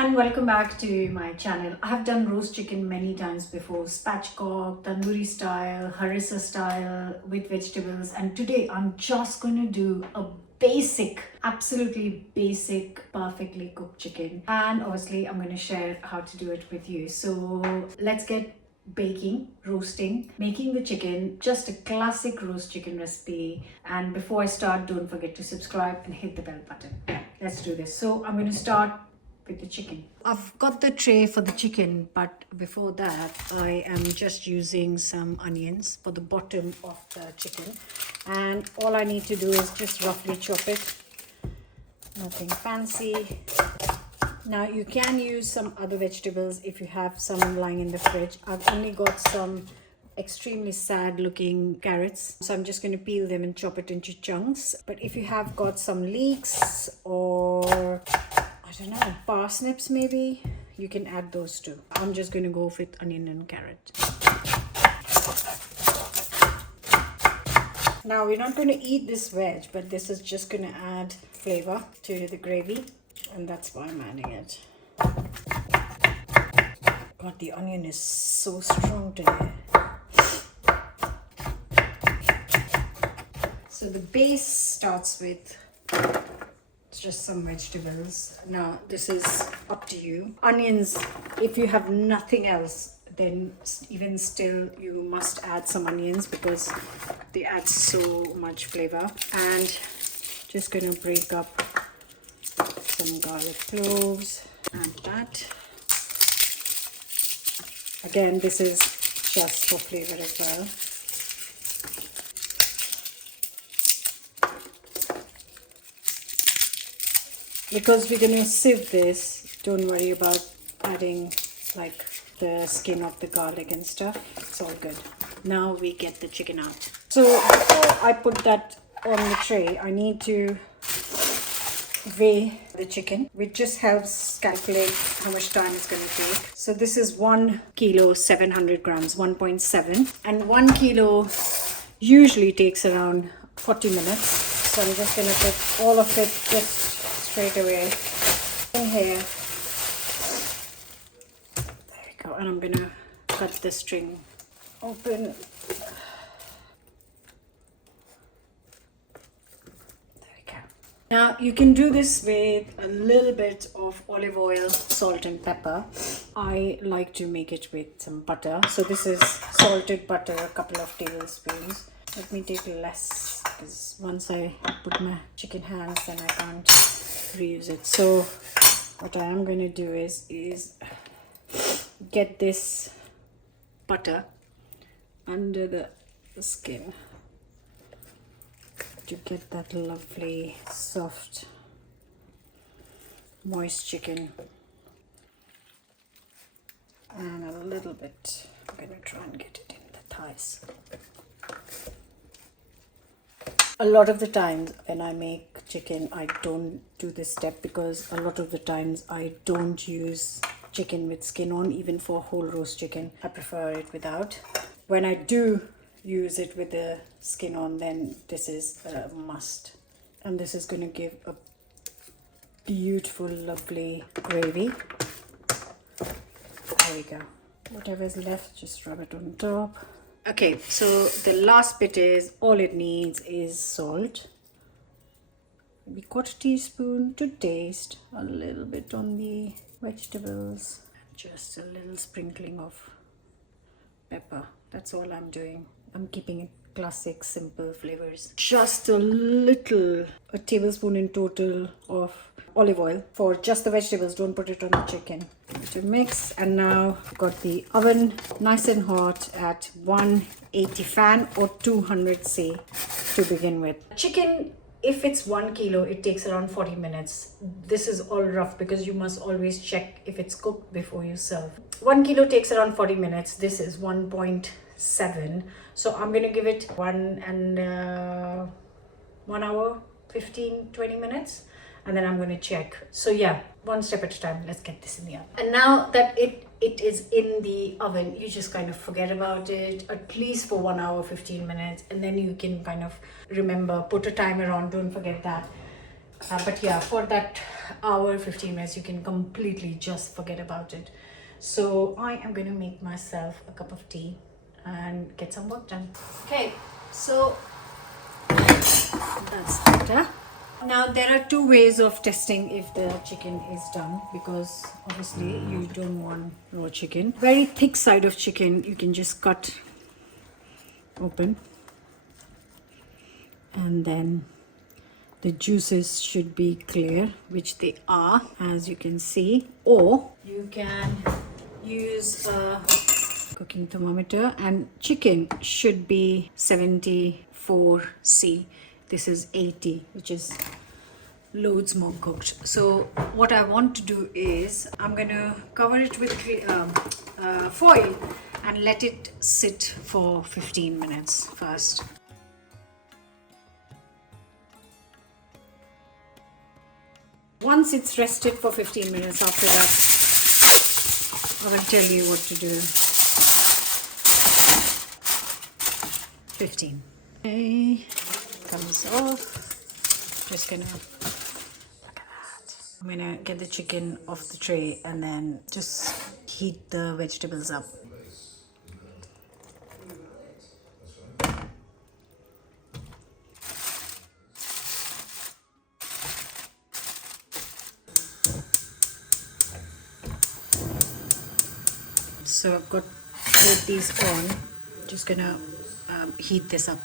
and welcome back to my channel. I have done roast chicken many times before, spatchcock, tandoori style, harissa style with vegetables, and today I'm just going to do a basic, absolutely basic, perfectly cooked chicken, and obviously I'm going to share how to do it with you. So let's get baking, roasting, making the chicken, just a classic roast chicken recipe. And before I start, don't forget to subscribe and hit the bell button. Let's do this. So I'm going to start with the chicken. I've got the tray for the chicken, but before that I am just using some onions for the bottom of the chicken, and all I need to do is just roughly chop it, nothing fancy. Now you can use some other vegetables if you have some lying in the fridge. I've only got some extremely sad looking carrots, so I'm just going to peel them and chop it into chunks. But if you have got some leeks or I don't know, parsnips maybe, you can add those too. I'm just going to go with onion and carrot. Now we're not going to eat this veg, but this is just going to add flavor to the gravy, and that's why I'm adding it. God, the onion is so strong today. So the base starts with just some vegetables. Now this is up to you. Onions, if you have nothing else, then even still you must add some onions because they add so much flavor. And just going to break up some garlic cloves, add that. Again, this is just for flavor as well. Because we're going to sieve this, don't worry about adding like the skin of the garlic and stuff. It's all good. Now we get the chicken out. So before I put that on the tray, I need to weigh the chicken, which just helps calculate how much time it's going to take. So this is 1 kilo 700 grams, 1.7, and 1 kilo usually takes around 40 minutes. So I'm just going to put all of it just straight away in here. There we go. And I'm going to cut the string open. Now you can do this with a little bit of olive oil, salt and pepper. I like to make it with some butter. So this is salted butter, a couple of tablespoons. Let me take less because once I put my chicken hands then I can't reuse it. So what I am going to do is get this butter under the skin to get that lovely soft moist chicken, and a little bit I'm going to try and get it in the thighs. A lot of the times when I make chicken I don't do this step because a lot of the times I don't use chicken with skin on, even for whole roast chicken. I prefer it without. When I do use it with the skin on, then this is a must, and this is going to give a beautiful lovely gravy. There we go. Whatever is left, just rub it on top. Okay, so the last bit is all it needs is salt, maybe 1/4 teaspoon to taste, a little bit on the vegetables, just a little sprinkling of pepper. That's all I'm doing. I'm keeping it classic, simple flavors. Just a tablespoon in total of olive oil for just the vegetables. Don't put it on the chicken. To mix, and now I've got the oven nice and hot at 180 fan or 200 say to begin with. Chicken, if it's 1 kilo, it takes around 40 minutes. This is all rough because you must always check if it's cooked before you serve. 1 kilo takes around 40 minutes. This is 1.7. So I'm going to give it 1 hour, 15-20 minutes. And then I'm going to check. So yeah, one step at a time. Let's get this in the oven. And now that it is in the oven, you just kind of forget about it at least for 1 hour, 15 minutes. And then you can kind of remember, put a timer on, don't forget that. But yeah, for that hour, 15 minutes, you can completely just forget about it. So I am going to make myself a cup of tea and get some work done. Okay, so that's better. Now there are two ways of testing if the chicken is done, because obviously you don't want raw chicken. Very thick side of chicken you can just cut open, and then the juices should be clear, which they are, as you can see. Or you can use a cooking thermometer, and chicken should be 74°C. This is 80, which is loads more cooked. So what I want to do is I'm gonna cover it with foil and let it sit for 15 minutes first. Once it's rested for 15 minutes, after that I will tell you what to do. 15. Okay, comes off. Just gonna look at that. I'm gonna get the chicken off the tray and then just heat the vegetables up. So I've got both these on. Just gonna heat this up.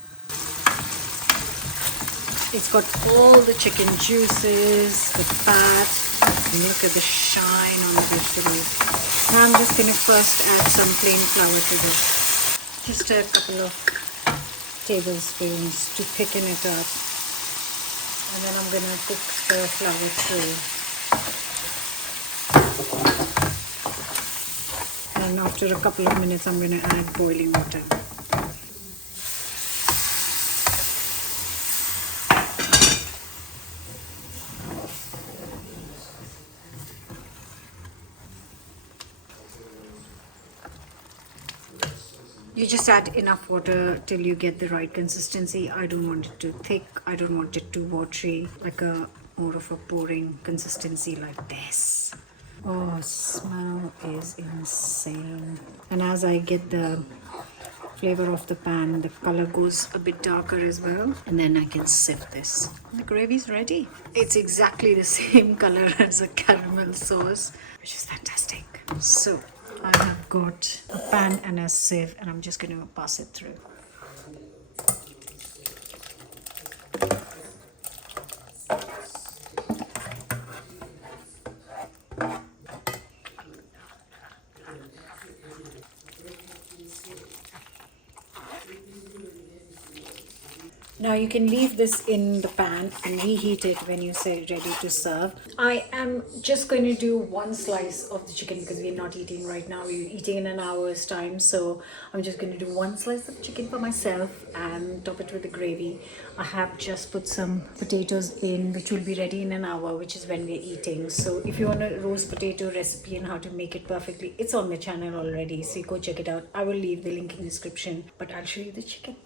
It's got all the chicken juices, the fat. Look at the shine on the vegetables. Now I'm just going to first add some plain flour to this. Just a couple of tablespoons to thicken it up. And then I'm going to cook the flour through. And after a couple of minutes, I'm going to add boiling water. You just add enough water till you get the right consistency. I don't want it too thick. I don't want it too watery. Like a more of a pouring consistency like this. Oh, smell is insane. And as I get the flavor of the pan, the color goes a bit darker as well. And then I can sift this. The gravy's ready. It's exactly the same color as a caramel sauce, which is fantastic. So I have got a pan and a sieve, and I'm just going to pass it through. Now you can leave this in the pan and reheat it when you say ready to serve. I am just going to do one slice of the chicken because we're not eating right now. We're eating in an hour's time. So I'm just going to do one slice of chicken for myself and top it with the gravy. I have just put some potatoes in, which will be ready in an hour, which is when we're eating. So if you want a roast potato recipe and how to make it perfectly, it's on my channel already. So go check it out. I will leave the link in the description, but I'll show you the chicken.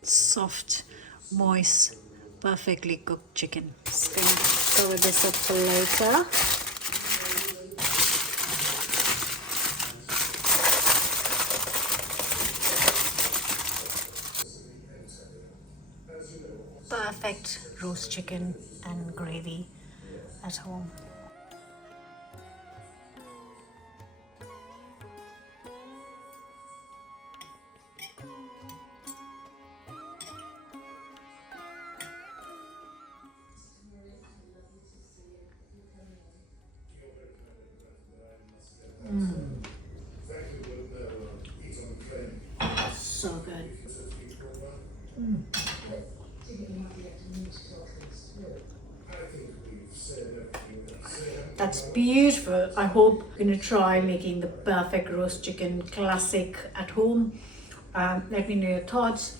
Soft, moist, perfectly cooked chicken. Just gonna cover this up for later. Perfect roast chicken and gravy at home. So good. That's beautiful. I hope you're gonna try making the perfect roast chicken classic at home. Let me know your thoughts.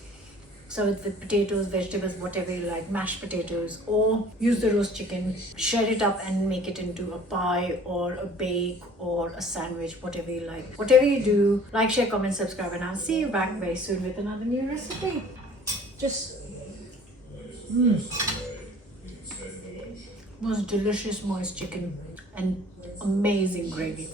Serve it with potatoes, vegetables, whatever you like, mashed potatoes, or use the roast chicken, shred it up and make it into a pie or a bake or a sandwich, whatever you like. Whatever you do, like, share, comment, subscribe, and I'll see you back very soon with another new recipe. Just most delicious moist chicken and amazing gravy.